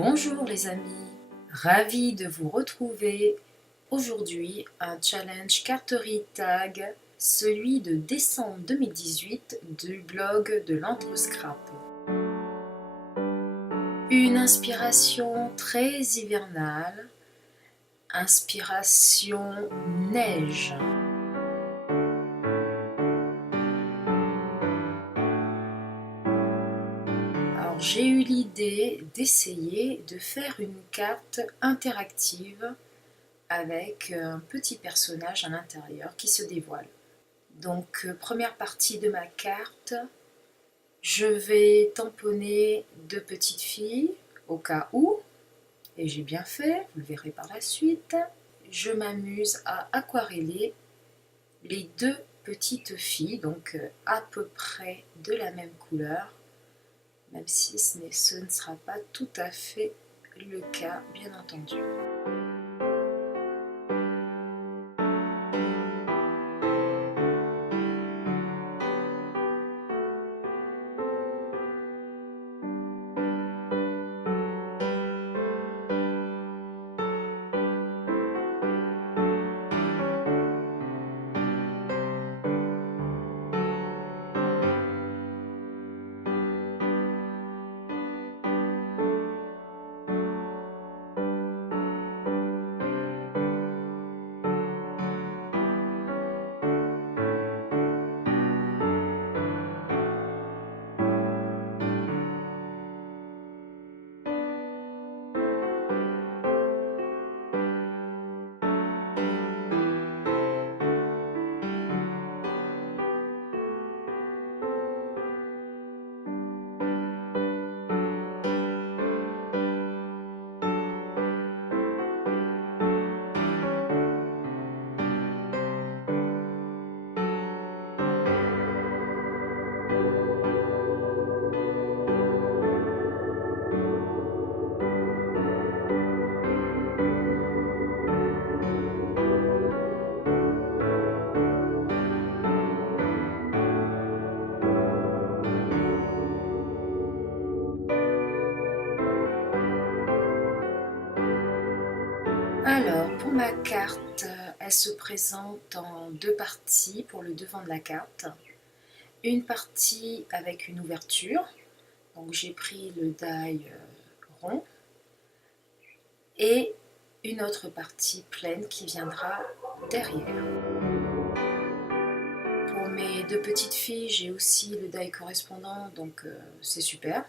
Bonjour les amis, ravi de vous retrouver. Aujourd'hui, un challenge carterie tag, celui de décembre 2018 du blog de l'Entre-Scrap. Une inspiration très hivernale, inspiration neige. Alors j'ai eu l'idée d'essayer de faire une carte interactive avec un petit personnage à l'intérieur qui se dévoile. Donc première partie de ma carte, je vais tamponner deux petites filles au cas où, et j'ai bien fait, vous le verrez par la suite. Je m'amuse à aquareller les deux petites filles, donc à peu près de la même couleur, même si ce ne sera pas tout à fait le cas, bien entendu. Alors, pour ma carte, elle se présente en deux parties pour le devant de la carte. Une partie avec une ouverture, donc j'ai pris le die rond, et une autre partie pleine qui viendra derrière. Pour mes deux petites filles, j'ai aussi le die correspondant, donc c'est super.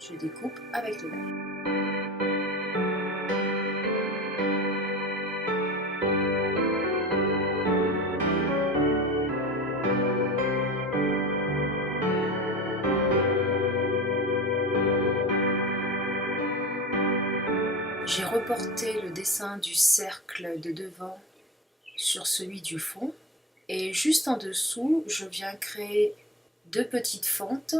Je découpe avec le die. J'ai reporté le dessin du cercle de devant sur celui du fond et juste en dessous je viens créer deux petites fentes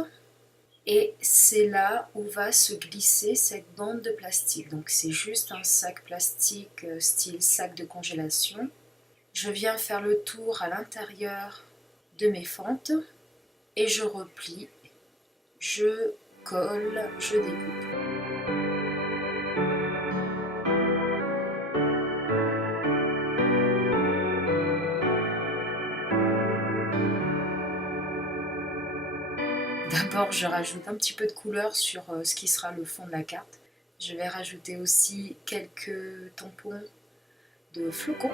et c'est là où va se glisser cette bande de plastique. Donc c'est juste un sac plastique style sac de congélation. Je viens faire le tour à l'intérieur de mes fentes et je replie, je colle, je découpe. D'abord, je rajoute un petit peu de couleur sur ce qui sera le fond de la carte. Je vais rajouter aussi quelques tampons de flocons.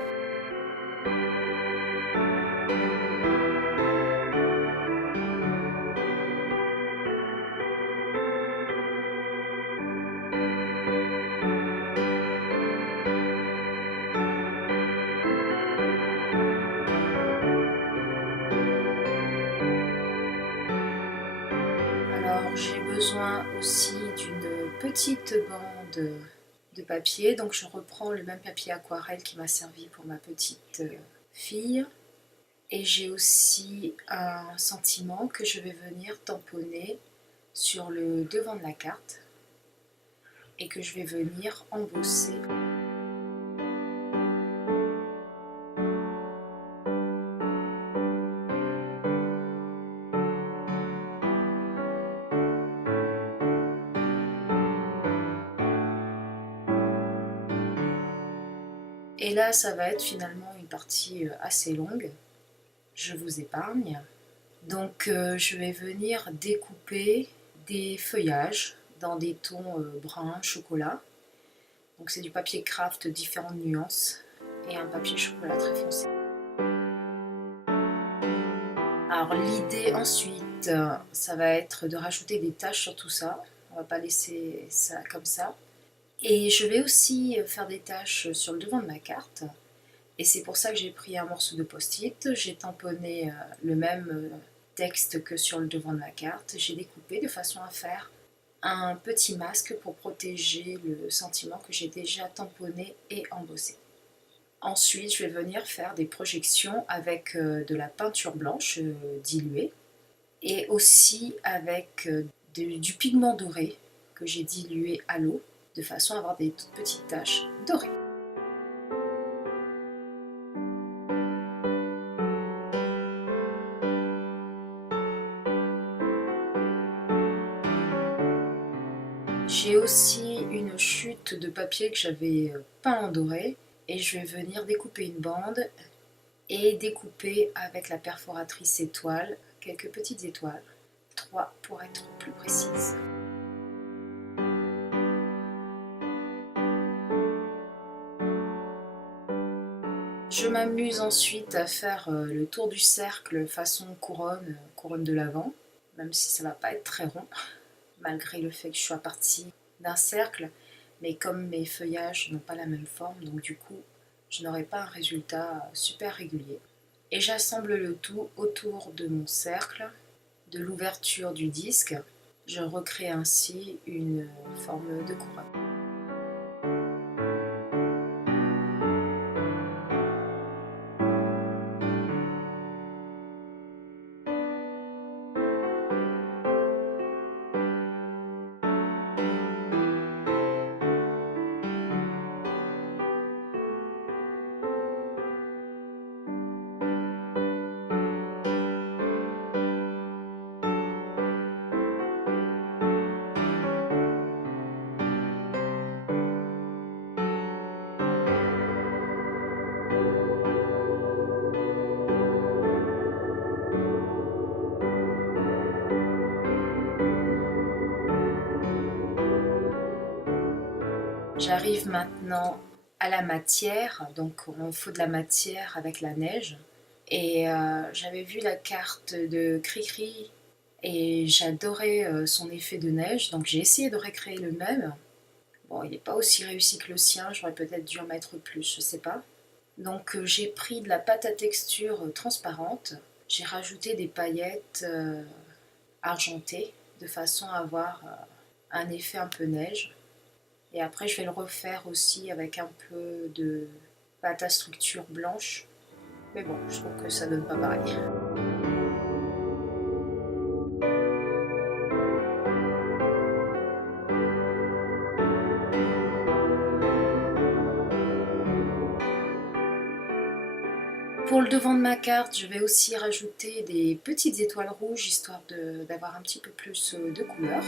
Alors, j'ai besoin aussi d'une petite bande de papier. Donc, je reprends le même papier aquarelle qui m'a servi pour ma petite fille. Et j'ai aussi un sentiment que je vais venir tamponner sur le devant de la carte et que je vais venir embosser. Et là, ça va être finalement une partie assez longue. Je vous épargne. Donc, je vais venir découper des feuillages dans des tons brun, chocolat. Donc, c'est du papier craft, différentes nuances, et un papier chocolat très foncé. Alors, l'idée ensuite, ça va être de rajouter des taches sur tout ça. On va pas laisser ça comme ça. Et je vais aussi faire des taches sur le devant de ma carte. Et c'est pour ça que j'ai pris un morceau de post-it. J'ai tamponné le même texte que sur le devant de ma carte. J'ai découpé de façon à faire un petit masque pour protéger le sentiment que j'ai déjà tamponné et embossé. Ensuite, je vais venir faire des projections avec de la peinture blanche diluée et aussi avec du pigment doré que j'ai dilué à l'eau de façon à avoir des toutes petites taches dorées. J'ai aussi une chute de papier que j'avais peint en doré et je vais venir découper une bande et découper avec la perforatrice étoile quelques petites étoiles, 3 pour être plus précise. Je m'amuse ensuite à faire le tour du cercle façon couronne, couronne de l'Avent, même si ça va pas être très rond, malgré le fait que je sois partie d'un cercle, mais comme mes feuillages n'ont pas la même forme, donc du coup, je n'aurai pas un résultat super régulier. Et j'assemble le tout autour de mon cercle, de l'ouverture du disque. Je recrée ainsi une forme de couronne. J'arrive maintenant à la matière, donc on faut de la matière avec la neige. Et j'avais vu la carte de Cricri et j'adorais son effet de neige, donc j'ai essayé de recréer le même. Bon, il n'est pas aussi réussi que le sien, j'aurais peut-être dû en mettre plus, je sais pas. Donc j'ai pris de la pâte à texture transparente, j'ai rajouté des paillettes argentées de façon à avoir un effet un peu neige. Et après, je vais le refaire aussi avec un peu de pâte à structure blanche. Mais bon, je trouve que ça donne pas pareil. Pour le devant de ma carte, je vais aussi rajouter des petites étoiles rouges, histoire d'avoir un petit peu plus de couleur.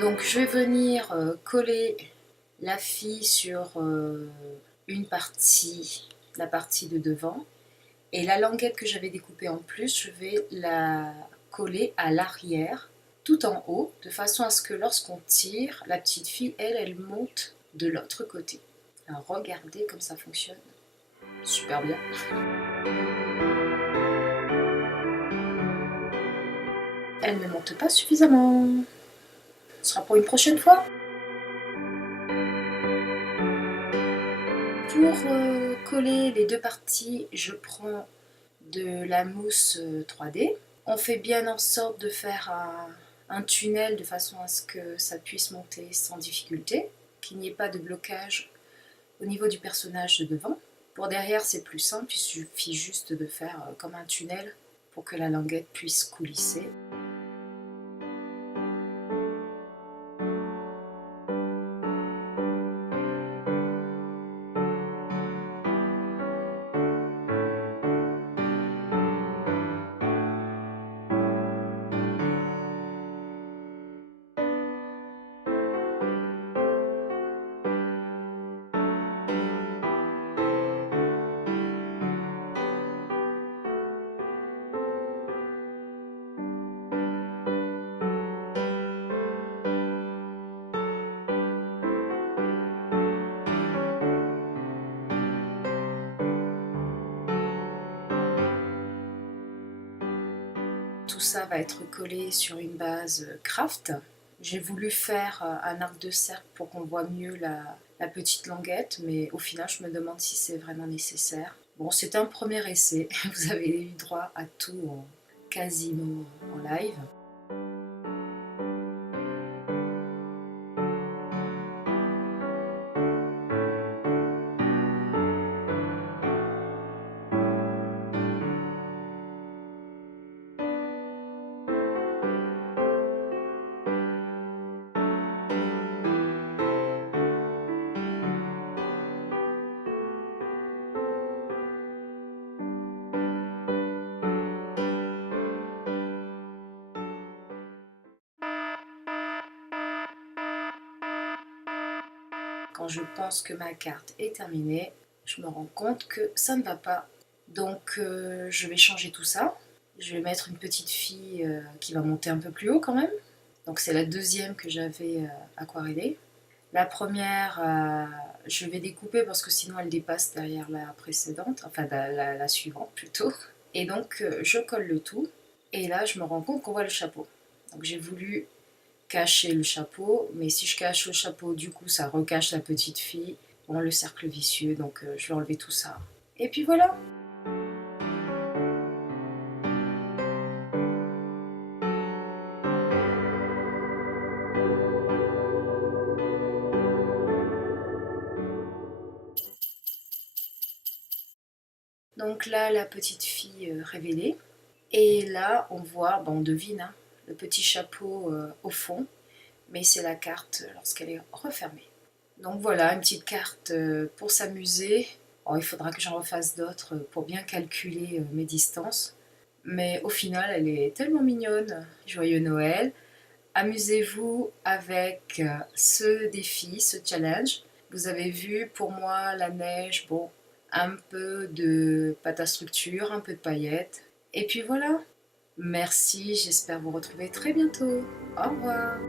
Donc je vais venir coller la fille sur une partie, la partie de devant. Et la languette que j'avais découpée en plus, je vais la coller à l'arrière, tout en haut, de façon à ce que lorsqu'on tire, la petite fille, elle monte de l'autre côté. Alors regardez comme ça fonctionne. Super bien. Elle ne monte pas suffisamment. Ce sera pour une prochaine fois. Pour coller les deux parties, je prends de la mousse 3D. On fait bien en sorte de faire un tunnel de façon à ce que ça puisse monter sans difficulté, qu'il n'y ait pas de blocage au niveau du personnage de devant. Pour derrière, c'est plus simple, il suffit juste de faire comme un tunnel pour que la languette puisse coulisser. Tout ça va être collé sur une base craft. J'ai voulu faire un arc de cercle pour qu'on voit mieux la petite languette, mais au final, je me demande si c'est vraiment nécessaire. Bon, c'est un premier essai. Vous avez eu droit à tout quasiment en live. Quand je pense que ma carte est terminée, je me rends compte que ça ne va pas. Donc je vais changer tout ça. Je vais mettre une petite fille qui va monter un peu plus haut quand même. Donc c'est la deuxième que j'avais aquarellée. La première, je vais découper parce que sinon elle dépasse derrière la précédente, enfin la suivante plutôt. Et donc je colle le tout. Et là je me rends compte qu'on voit le chapeau. Donc j'ai voulu cacher le chapeau, mais si je cache le chapeau, du coup ça recache la petite fille. Bon, le cercle vicieux, donc je vais enlever tout ça. Et puis voilà. Donc là, la petite fille révélée. Et là, on voit, bon, on devine, hein, le petit chapeau au fond, mais c'est la carte lorsqu'elle est refermée. Donc voilà, une petite carte pour s'amuser. Oh, il faudra que j'en refasse d'autres pour bien calculer mes distances. Mais au final, elle est tellement mignonne. Joyeux Noël. Amusez-vous avec ce défi, ce challenge. Vous avez vu, pour moi, la neige, bon, un peu de pâte à structure, un peu de paillettes. Et puis voilà. Merci, j'espère vous retrouver très bientôt. Au revoir.